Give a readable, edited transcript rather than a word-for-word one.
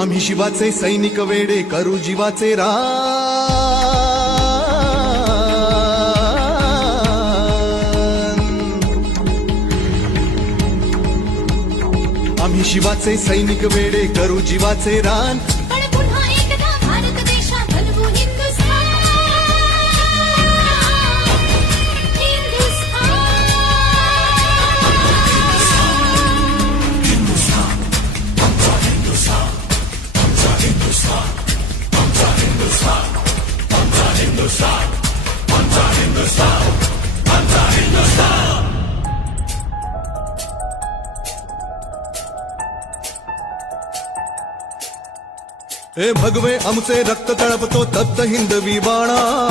आम्ही शिवाचे सैनिक वेडे करू जीवाचे रान। आम्ही शिवाचे सैनिक वेडे करू जीवाचे रान। पण पुन्हा एकदा भारत देशा बनवू हिंदुस्थान। हे भगवे आमचे रक्त तळपतो तप्त हिंदवी बाणा।